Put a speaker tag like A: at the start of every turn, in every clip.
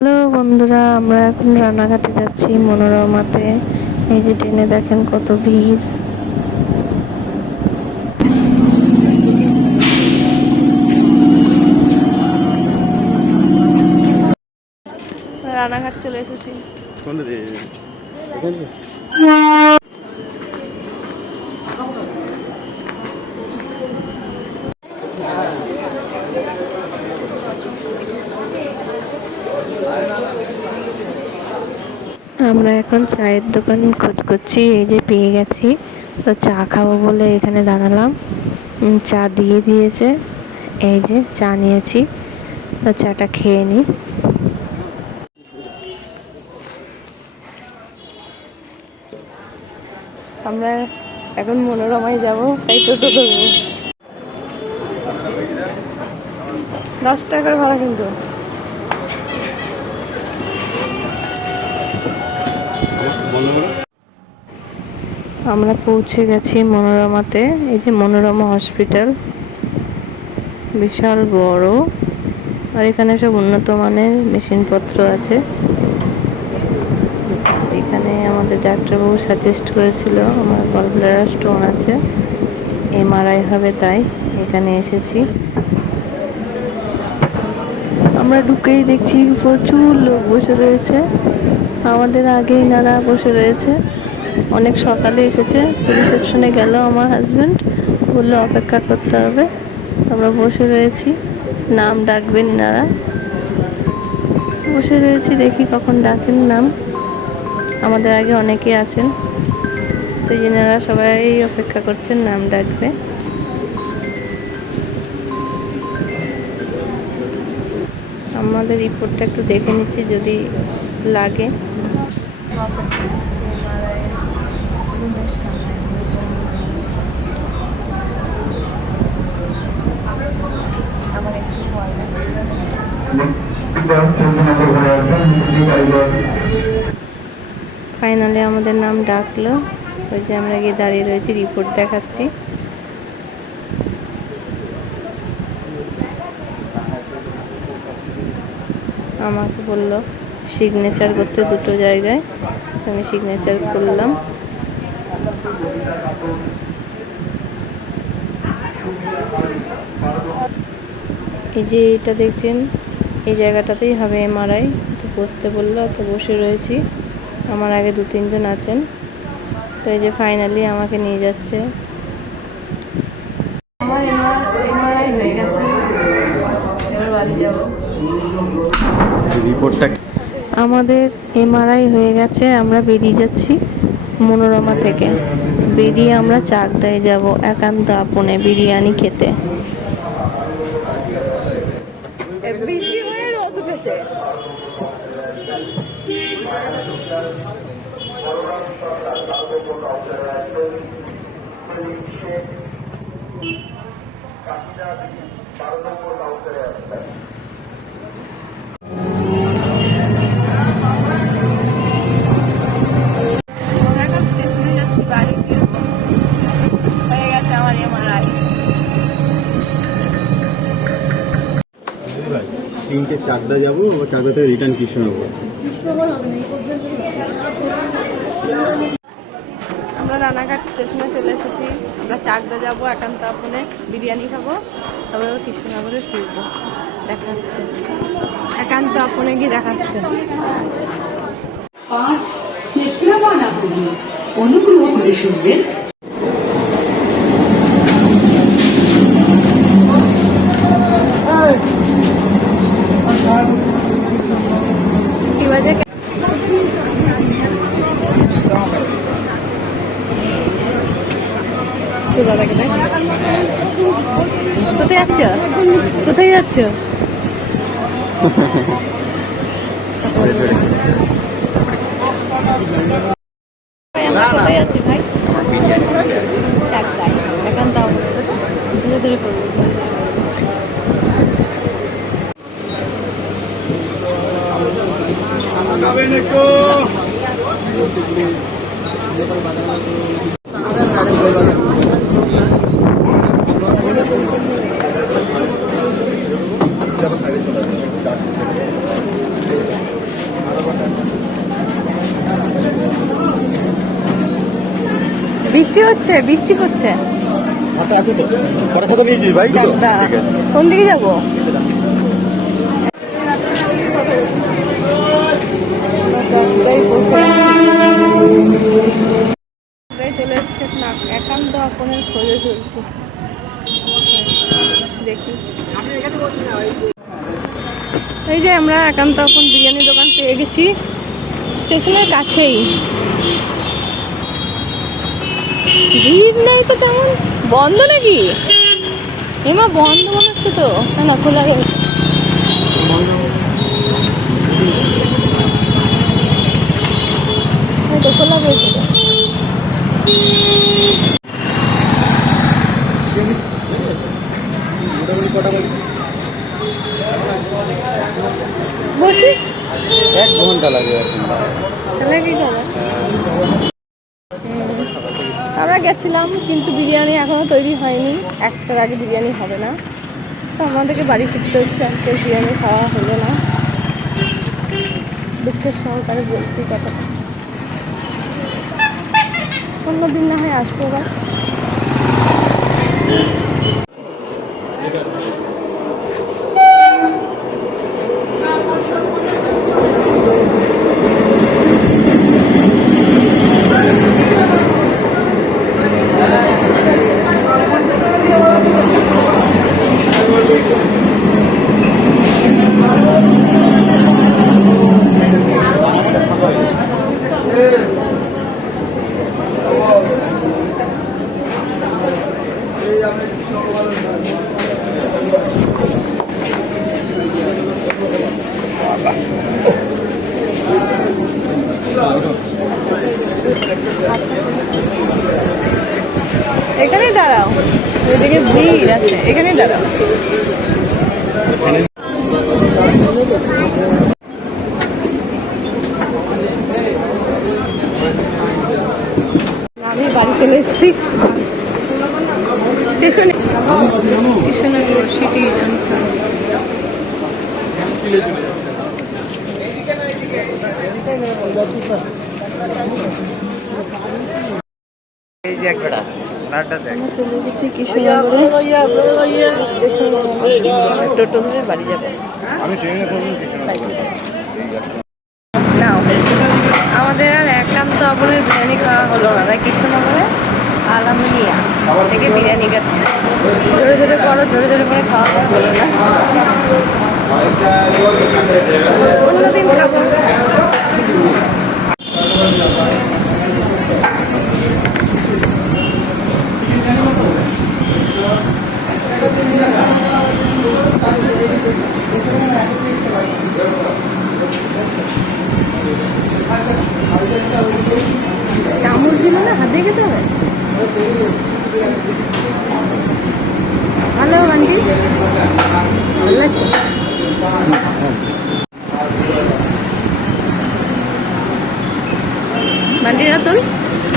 A: Hello বন্ধুরা আমরা এখন রানাঘাটে যাচ্ছি মনোরমাতে। এই যে ট্রেনে দেখেন কত ভিড়। রানাঘাট চলে এসেছি।
B: এখানে
A: চায়ের দোকান খোঁজ করছি এই যে পেয়ে গেছি। তো চা খাব বলে এখানে দাঁড়ালাম। চা দিয়ে দিয়েছে, এই যে চা নিয়েছি। তো চাটা খেয়ে নিই আমরা এখন মনোরমায় যাব, তাই টোটো দেবো দশ টাকার ভাড়া কিন্তু
B: বলো বলো
A: আমরা পৌঁছে গেছি মনোরমাতে, এই যে মনোরমা হসপিটাল। বিশাল বড়। আর এখানে সব উন্নত মানের মেশিনপত্র আছে। এখানে আমাদের ডাক্তারবাবু সাজেস্ট করেছিল, আমার গলব্লাডার স্টোন আছে। এমআরআই হবে তাই, এখানে এসেছি। আমরা ঢুকেই দেখছি প্রচুর লোক বসে রয়েছে। আমাদের আগেই নারা বসে রয়েছে। অনেক সকালে এসেছে রিসেপশনে গেল আমার হাজব্যান্ড বলল অপেক্ষা করতে হবে। আমরা বসে রয়েছি, নাম ডাকবেন নারা বসে রয়েছি, দেখি কখন ডাকেন নাম। আমাদের আগে অনেকে আছেন, তো যেনারা সবাই অপেক্ষা করছেন নাম ডাকবে। আমাদের রিপোর্টটা একটু দেখে নিচ্ছি, যদি লাগে। ফাইনালি আমাদের নাম ডাকলো। ওই যে আমরা গিয়ে দাঁড়িয়ে রয়েছি রিপোর্ট দেখাচ্ছি। আমাকে বলল সিগনেচার করতে দুটো জায়গায়। আমি সিগনেচার করলাম। এই যে এটা দেখছেন এই জায়গাটাতেই হবে এমআরআই তো বসতে বলল তো বসে রয়েছি। আমার আগে দু তিনজন আছেন। তো এই যে ফাইনালি আমাকে নিয়ে যাচ্ছে। আমার এমআরআই হয়ে গেছে। এবার বাড়ি যাব।
B: রিপোর্টটা
A: আমাদের এমআরআই হয়ে গেছে আমরা বেরিয়ে যাচ্ছি মনোরমা থেকে। বেরিয়ে আমরা চাকদায় যাব একান্ত আপনে বিরিয়ানি খেতে।
C: বৃষ্টি হয়ে রোদ উঠেছে। আমরা
B: চাকদা যাব আবার চাকদা থেকে রিটার্ন কৃষ্ণনগর
C: আমরা রানাঘাট স্টেশনে চলে এসেছি। আমরা চাকদা যাব একান্ত আপনে বিরিয়ানি খাব তারপরে আবার কৃষ্ণনগরে ফিরবো। দেখা হচ্ছে একান্ত আপনে গিয়ে দেখাচ্ছে।
D: অনুগ্রহ করে শুনবেন।
C: দাদাকে দেখ কোথায় যাচ্ছ? কোথায় যাচ্ছ? কোথায় যাচ্ছি ভাই? একান্ত আপনে ধীরে ধীরে করব বৃষ্টি হচ্ছে বৃষ্টি
B: ভাই?
C: চারটা।
B: ঠিক আছে।
C: কোন দিকে যাব চলে এসছে না একান্ত আপনের খোঁজে চলছে দেখি এই যে আমরা একান্ত এখন বিরিয়ানি দোকান পেয়ে গেছি। স্টেশনের কাছেই। ভিড় নেই তো তেমন। বন্ধ নাকি? এমা বন্ধ মনে হচ্ছে তো। না খোলা রয়েছে খোলা রয়েছে তো।
B: মোটামুটি কটা বাজে?
C: বসি
B: এক ঘণ্টা লাগে এখন
C: তাহলে কি খাবে আমরা গেছিলাম কিন্তু বিরিয়ানি এখনও তৈরি হয়নি। একটার আগে বিরিয়ানি হবে না। তো আমাদেরকে বাড়ি ফিরতে হচ্ছে, আজকে বিরিয়ানি খাওয়া হলো না। দুঃখের সহকারে বলছি কথাটা অন্যদিন না হয় আসব আবার। এখানেই দাঁড়াও। ওইদিকে ভিড় আছে। এখানেই দাঁড়াও। আমি বাড়ি চলে এসেছি। স্টেশনে। স্টেশনে সিটি আমি ধরে আমাদের আর একান্ত অপরের বিরিয়ানি খাওয়া হলো না। তাই কৃষ্ণনগরে আলামিনিয়া থেকে বিরিয়ানি খাচ্ছে। জোরে জোরে পড়ো জোরে জোরে পরে খাওয়া হলো না। অন্যদিন খাব। চামচ দিলে না হাতে খেতে হবে। ভালো বান্টি ভালো লাগছে বান্টি রাতুল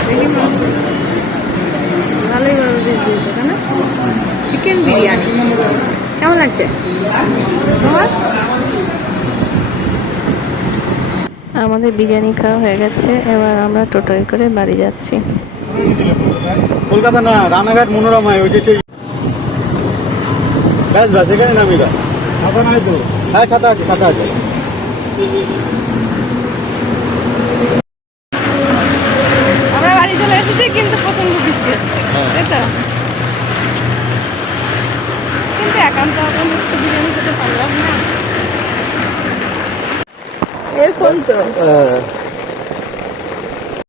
C: দেখি মা। ভালোই বড় পিস দিয়েছে কেন চিকেন বিরিয়ানি কেমন লাগছে তোমার
A: আমাদের বিরিয়ানি খাওয়া হয়ে গেছে এবার আমরা টোটোয় করে বাড়ি যাচ্ছি।
B: কলকাতা না রানাঘাট মনোরমায় ওই যে সেই ব্যাস ব্যাস এখানে নামি গা ছাতা নাই তো। হ্যাঁ ছাতা আছে ছাতা আছে
C: আমরা বাড়ি চলে এসেছি কিন্তু প্রচণ্ড বৃষ্টি হচ্ছে তাই তো কিন্তু একান্ত এখন একটু বিরিয়ানি খেতে